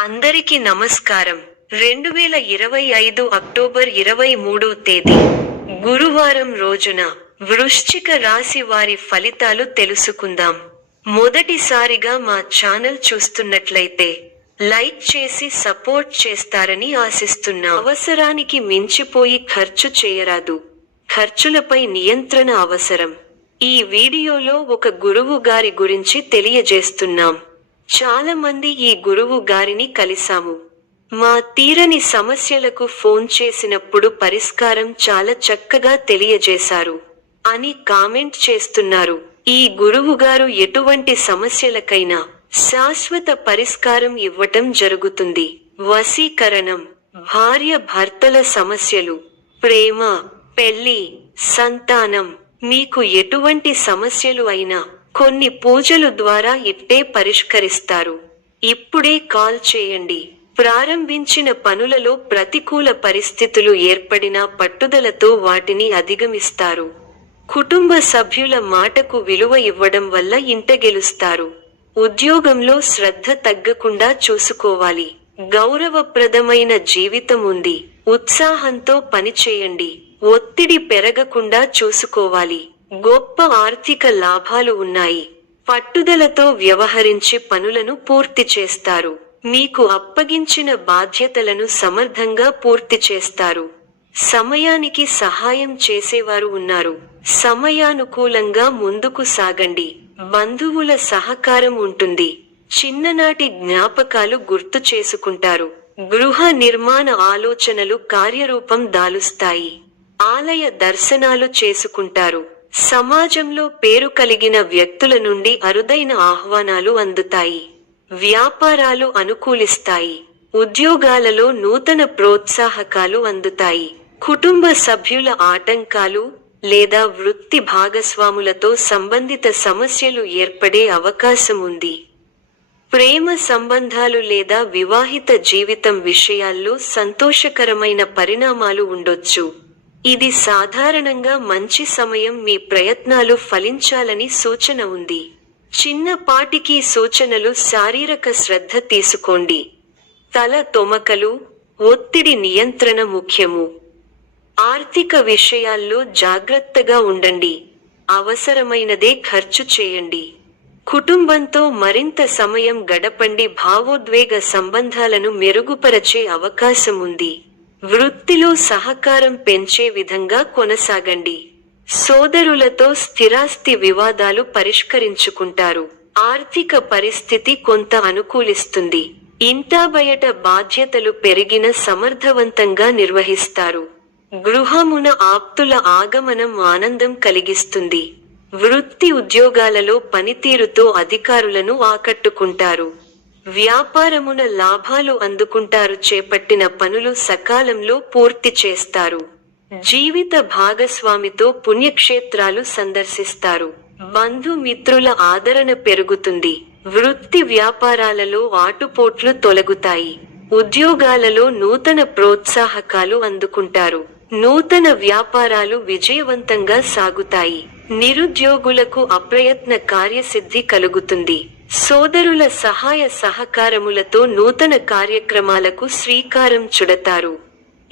అందరికీ నమస్కారం. 2025 అక్టోబర్ 23 తేదీ గురువారం రోజున వృశ్చిక రాశి వారి ఫలితాలు తెలుసుకుందాం. మొదటిసారిగా మా ఛానల్ చూస్తున్నట్లయితే లైక్ చేసి సపోర్ట్ చేస్తారని ఆశిస్తున్నా. అవసరానికి మించిపోయి ఖర్చు చేయరాదు. ఖర్చులపై నియంత్రణ అవసరం. ఈ వీడియోలో ఒక గురువు గారి గురించి తెలియజేస్తున్నాం. చాలా మంది ఈ గురువు గారిని కలిసాము. మా తీరని సమస్యలకు ఫోన్ చేసినప్పుడు పరిష్కారం చాలా చక్కగా తెలియజేశారు అని కామెంట్ చేస్తున్నారు. ఈ గురువుగారు ఎటువంటి సమస్యలకైనా శాశ్వత పరిష్కారం ఇవ్వటం జరుగుతుంది. వశీకరణం, భార్య భర్తల సమస్యలు, ప్రేమ, పెళ్లి, సంతానం, మీకు ఎటువంటి సమస్యలు అయినా కొన్ని పూజలు ద్వారా ఇట్టే పరిష్కరిస్తారు. ఇప్పుడే కాల్ చేయండి. ప్రారంభించిన పనులలో ప్రతికూల పరిస్థితులు ఏర్పడినా పట్టుదలతో వాటిని అధిగమిస్తారు. కుటుంబ సభ్యుల మాటకు విలువ ఇవ్వడం వల్ల ఇంట గెలుస్తారు. ఉద్యోగంలో శ్రద్ధ తగ్గకుండా చూసుకోవాలి. గౌరవప్రదమైన జీవితం ఉంది. ఉత్సాహంతో పనిచేయండి. ఒత్తిడి పెరగకుండా చూసుకోవాలి. గొప్ప ఆర్థిక లాభాలు ఉన్నాయి. పట్టుదలతో వ్యవహరించి పనులను పూర్తి చేస్తారు. మీకు అప్పగించిన బాధ్యతలను సమర్థంగా పూర్తి చేస్తారు. సమయానికి సహాయం చేసేవారు ఉన్నారు. సమయానుకూలంగా ముందుకు సాగండి. బంధువుల సహకారం ఉంటుంది. చిన్ననాటి జ్ఞాపకాలు గుర్తు చేసుకుంటారు. గృహ నిర్మాణ ఆలోచనలు కార్యరూపం దాలుస్తాయి. ఆలయ దర్శనాలు చేసుకుంటారు. సమాజంలో పేరు కలిగిన వ్యక్తుల నుండి అరుదైన ఆహ్వానాలు అందుతాయి. వ్యాపారాలు అనుకూలిస్తాయి. ఉద్యోగాలలో నూతన ప్రోత్సాహకాలు అందుతాయి. కుటుంబ సభ్యుల ఆటంకాలు లేదా వృత్తి భాగస్వాములతో సంబంధిత సమస్యలు ఏర్పడే అవకాశం ఉంది. ప్రేమ సంబంధాలు లేదా వివాహిత జీవితం విషయాల్లో సంతోషకరమైన పరిణామాలు ఉండొచ్చు. ఇది సాధారణంగా మంచి సమయం. మీ ప్రయత్నాలు ఫలించాలని సూచన ఉంది. చిన్నపాటికి సూచనలు. శారీరక శ్రద్ధ తీసుకోండి. తల తొమకలు, ఒత్తిడి నియంత్రణ ముఖ్యము. ఆర్థిక విషయాల్లో జాగ్రత్తగా ఉండండి. అవసరమైనదే ఖర్చు చేయండి. కుటుంబంతో మరింత సమయం గడపండి. భావోద్వేగ సంబంధాలను మెరుగుపరచే అవకాశం ఉంది. వృత్తిలో సహకారం పెంచే విధంగా కొనసాగండి. సోదరులతో స్థిరాస్తి వివాదాలు పరిష్కరించుకుంటారు. ఆర్థిక పరిస్థితి కొంత అనుకూలిస్తుంది. ఇంటా బయట బాధ్యతలు పెరిగిన సమర్థవంతంగా నిర్వహిస్తారు. గృహమున ఆప్తుల ఆగమనం ఆనందం కలిగిస్తుంది. వృత్తి ఉద్యోగాలలో పనితీరుతో అధికారులను ఆకట్టుకుంటారు. వ్యాపారమున లాభాలు అందుకుంటారు. చేపట్టిన పనులు సకాలంలో పూర్తి చేస్తారు. జీవిత భాగస్వామితో పుణ్యక్షేత్రాలు సందర్శిస్తారు. బంధుమిత్రుల ఆదరణ పెరుగుతుంది. వృత్తి వ్యాపారాలలో ఆటుపోట్లు తొలగుతాయి. ఉద్యోగాలలో నూతన ప్రోత్సాహకాలు అందుకుంటారు. నూతన వ్యాపారాలు విజయవంతంగా సాగుతాయి. నిరుద్యోగులకు అప్రయత్న కార్యసిద్ధి కలుగుతుంది. సోదరుల సహాయ సహకారములతో నూతన కార్యక్రమాలకు శ్రీకారం చుడతారు.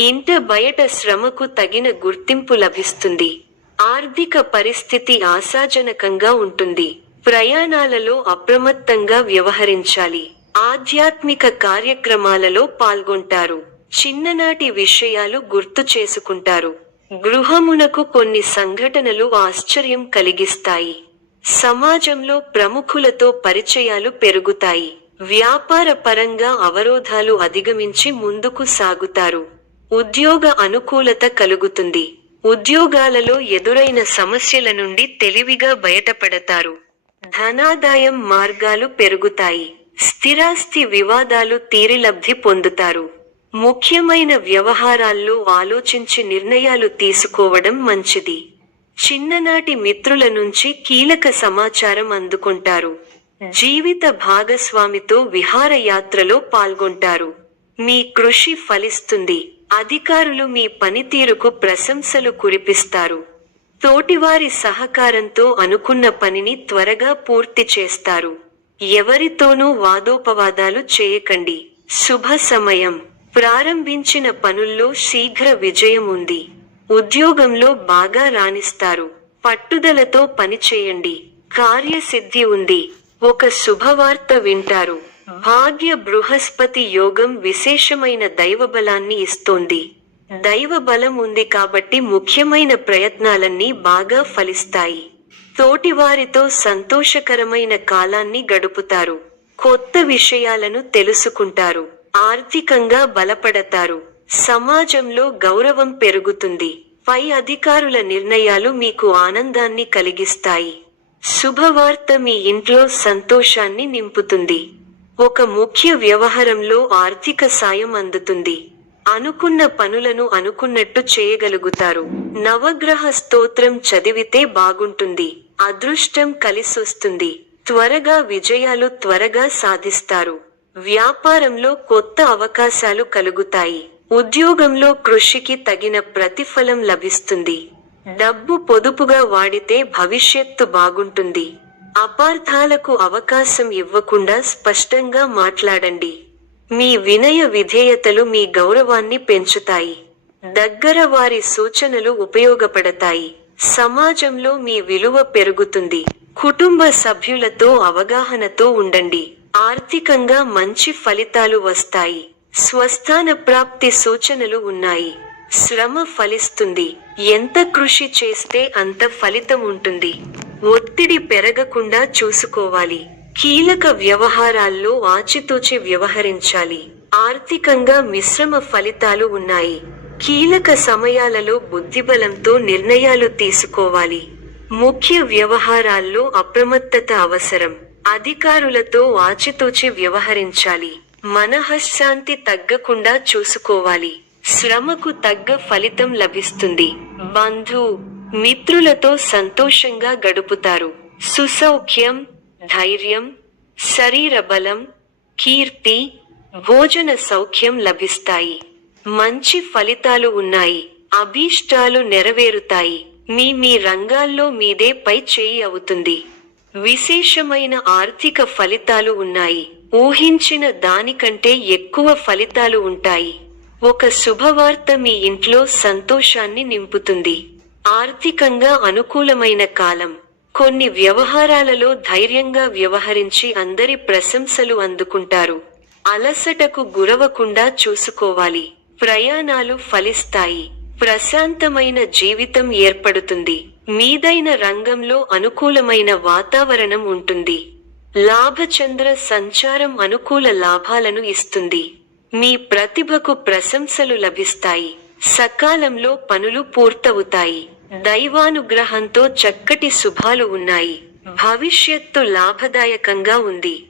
ఇంట బయట శ్రమకు తగిన గుర్తింపు లభిస్తుంది. ఆర్థిక పరిస్థితి ఆశాజనకంగా ఉంటుంది. ప్రయాణాలలో అప్రమత్తంగా వ్యవహరించాలి. ఆధ్యాత్మిక కార్యక్రమాలలో పాల్గొంటారు. చిన్ననాటి విషయాలు గుర్తు చేసుకుంటారు. గృహమునకు కొన్ని సంఘటనలు ఆశ్చర్యం కలిగిస్తాయి. సమాజంలో ప్రముఖులతో పరిచయాలు పెరుగుతాయి. వ్యాపార పరంగా అవరోధాలు అధిగమించి ముందుకు సాగుతారు. ఉద్యోగ అనుకూలత కలుగుతుంది. ఉద్యోగాలలో ఎదురైన సమస్యల నుండి తెలివిగా బయటపడతారు. ధనాదాయం మార్గాలు పెరుగుతాయి. స్థిరాస్తి వివాదాలు తీరి లబ్ధి పొందుతారు. ముఖ్యమైన వ్యవహారాల్లో ఆలోచించి నిర్ణయాలు తీసుకోవడం మంచిది. చిన్ననాటి మిత్రుల నుంచి కీలక సమాచారం అందుకుంటారు. జీవిత భాగస్వామితో విహారయాత్రలో పాల్గొంటారు. మీ కృషి ఫలిస్తుంది. అధికారులు మీ పనితీరుకు ప్రశంసలు కురిపిస్తారు. తోటివారి సహకారంతో అనుకున్న పనిని త్వరగా పూర్తి చేస్తారు. ఎవరితోనూ వాదోపవాదాలు చేయకండి. శుభ సమయం. ప్రారంభించిన పనుల్లో శీఘ్ర విజయం ఉంది. ఉద్యోగంలో బాగా రాణిస్తారు. పట్టుదలతో పనిచేయండి. కార్యసిద్ధి ఉంది. ఒక శుభవార్త వింటారు. భాగ్య బృహస్పతి యోగం విశేషమైన దైవబలాన్ని ఇస్తోంది. దైవ బలం ఉంది కాబట్టి ముఖ్యమైన ప్రయత్నాలన్నీ బాగా ఫలిస్తాయి. తోటివారితో సంతోషకరమైన కాలాన్ని గడుపుతారు. కొత్త విషయాలను తెలుసుకుంటారు. ఆర్థికంగా బలపడతారు. సమాజంలో గౌరవం పెరుగుతుంది. పై అధికారుల నిర్ణయాలు మీకు ఆనందాన్ని కలిగిస్తాయి. శుభవార్త మీ ఇంట్లో సంతోషాన్ని నింపుతుంది. ఒక ముఖ్య వ్యవహారంలో ఆర్థిక సాయం అందుతుంది. అనుకున్న పనులను అనుకున్నట్టు చేయగలుగుతారు. నవగ్రహ స్తోత్రం చదివితే బాగుంటుంది. అదృష్టం కలిసొస్తుంది. త్వరగా విజయాలు త్వరగా సాధిస్తారు. వ్యాపారంలో కొత్త అవకాశాలు కలుగుతాయి. ఉద్యోగంలో కృషికి తగిన ప్రతిఫలం లభిస్తుంది. డబ్బు పొదుపుగా వాడితే భవిష్యత్తు బాగుంటుంది. అపార్థాలకు అవకాశం ఇవ్వకుండా స్పష్టంగా మాట్లాడండి. మీ వినయ విధేయతలు మీ గౌరవాన్ని పెంచుతాయి. దగ్గర వారి సూచనలు ఉపయోగపడతాయి. సమాజంలో మీ విలువ పెరుగుతుంది. కుటుంబ సభ్యులతో అవగాహనతో ఉండండి. ఆర్థికంగా మంచి ఫలితాలు వస్తాయి. స్వస్థాన ప్రాప్తి సూచనలు ఉన్నాయి. శ్రమ ఫలిస్తుంది. ఎంత కృషి చేస్తే అంత ఫలితం ఉంటుంది. ఒత్తిడి పెరగకుండా చూసుకోవాలి. కీలక వ్యవహారాల్లో ఆచితూచి వ్యవహరించాలి. ఆర్థికంగా మిశ్రమ ఫలితాలు ఉన్నాయి. కీలక సమయాలలో బుద్ధిబలంతో నిర్ణయాలు తీసుకోవాలి. ముఖ్య వ్యవహారాల్లో అప్రమత్తత అవసరం. అధికారులతో ఆచితూచి వ్యవహరించాలి. మనఃశాంతి తగ్గకుండా చూసుకోవాలి. శ్రమకు తగ్గ ఫలితం లభిస్తుంది. బంధు మిత్రులతో సంతోషంగా గడుపుతారు. సుసౌఖ్యం, ధైర్యం, శరీర బలం, కీర్తి, భోజన సౌఖ్యం లభిస్తాయి. మంచి ఫలితాలు ఉన్నాయి. అభీష్టాలు నెరవేరుతాయి. మీ రంగాల్లో మీదే పై చేయి అవుతుంది. విశేషమైన ఆర్థిక ఫలితాలు ఉన్నాయి. ఊహించిన దానికంటే ఎక్కువ ఫలితాలు ఉంటాయి. ఒక శుభవార్త మీ ఇంట్లో సంతోషాన్ని నింపుతుంది. ఆర్థికంగా అనుకూలమైన కాలం. కొన్ని వ్యవహారాలలో ధైర్యంగా వ్యవహరించి అందరి ప్రశంసలు అందుకుంటారు. అలసటకు గురవకుండా చూసుకోవాలి. ప్రయాణాలు ఫలిస్తాయి. ప్రశాంతమైన జీవితం ఏర్పడుతుంది. మీదైన రంగంలో అనుకూలమైన వాతావరణం ఉంటుంది. లాభచంద్ర సంచారం అనుకూల లాభాలను ఇస్తుంది. మీ ప్రతిభకు ప్రశంసలు లభిస్తాయి. సకాలంలో పనులు పూర్తవుతాయి. దైవానుగ్రహంతో చక్కటి శుభాలు ఉన్నాయి. భవిష్యత్తు లాభదాయకంగా ఉంది.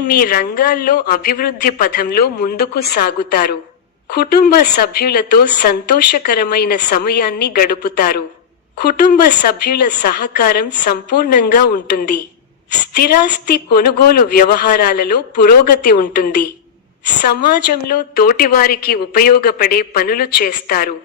మీ రంగాల్లో అభివృద్ధి పథంలో ముందుకు సాగుతారు. కుటుంబ సభ్యులతో సంతోషకరమైన సమయాన్ని గడుపుతారు. కుటుంబ సభ్యుల సహకారం సంపూర్ణంగా ఉంటుంది. స్థిరాస్తి కొనుగోలు వ్యవహారాలలో పురోగతి ఉంటుంది. సమాజంలో తోటివారికి ఉపయోగపడే పనులు చేస్తారు.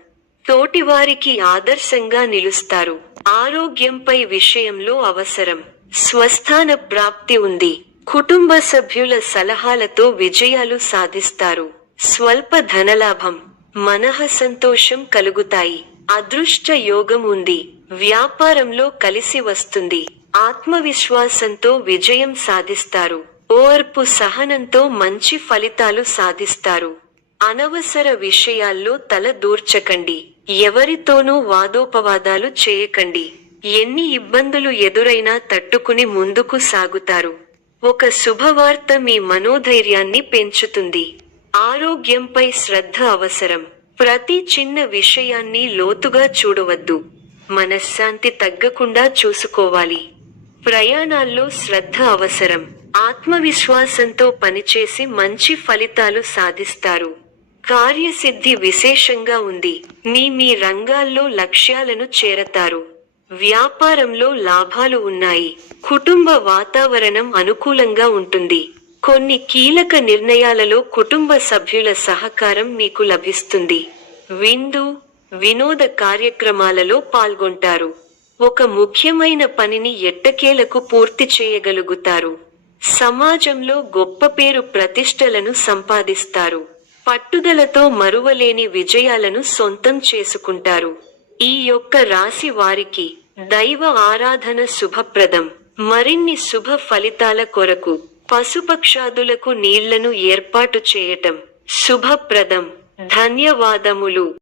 తోటివారికి ఆదర్శంగా నిలుస్తారు. ఆరోగ్యంపై విషయంలో అవసరం. స్వస్థాన ప్రాప్తి ఉంది. కుటుంబ సభ్యుల సలహాలతో విజయాలు సాధిస్తారు. స్వల్ప ధనలాభం, మనఃసంతోషం కలుగుతాయి. అదృష్ట యోగం ఉంది. వ్యాపారంలో కలిసి వస్తుంది. ఆత్మవిశ్వాసంతో విజయం సాధిస్తారు. ఓర్పు సహనంతో మంచి ఫలితాలు సాధిస్తారు. అనవసర విషయాల్లో తల దూర్చకండి. ఎవరితోనూ వాదోపవాదాలు చేయకండి. ఎన్ని ఇబ్బందులు ఎదురైనా తట్టుకుని ముందుకు సాగుతారు. ఒక శుభవార్త మీ మనోధైర్యాన్ని పెంచుతుంది. ఆరోగ్యంపై శ్రద్ధ అవసరం. ప్రతి చిన్న విషయాన్ని లోతుగా చూడవద్దు. మనశ్శాంతి తగ్గకుండా చూసుకోవాలి. ప్రయాణాల్లో శ్రద్ధ అవసరం. ఆత్మవిశ్వాసంతో పనిచేసి మంచి ఫలితాలు సాధిస్తారు. కార్యసిద్ధి విశేషంగా ఉంది. మీ రంగాల్లో లక్ష్యాలను చేరతారు. వ్యాపారంలో లాభాలు ఉన్నాయి. కుటుంబ వాతావరణం అనుకూలంగా ఉంటుంది. కొన్ని కీలక నిర్ణయాలలో కుటుంబ సభ్యుల సహకారం మీకు లభిస్తుంది. విందు, వినోద కార్యక్రమాలలో పాల్గొంటారు. ఒక ముఖ్యమైన పనిని ఎట్టకేలకు పూర్తి చేయగలుగుతారు. సమాజంలో గొప్ప పేరు ప్రతిష్టలను సంపాదిస్తారు. పట్టుదలతో మరువలేని విజయాలను సొంతం చేసుకుంటారు. ఈ యొక్క రాశి వారికి దైవ ఆరాధన శుభప్రదం. మరిన్ని శుభ ఫలితాల కొరకు పశుపక్షాదులకు నీళ్లను ఏర్పాటు చేయటం శుభప్రదం. ధన్యవాదములు.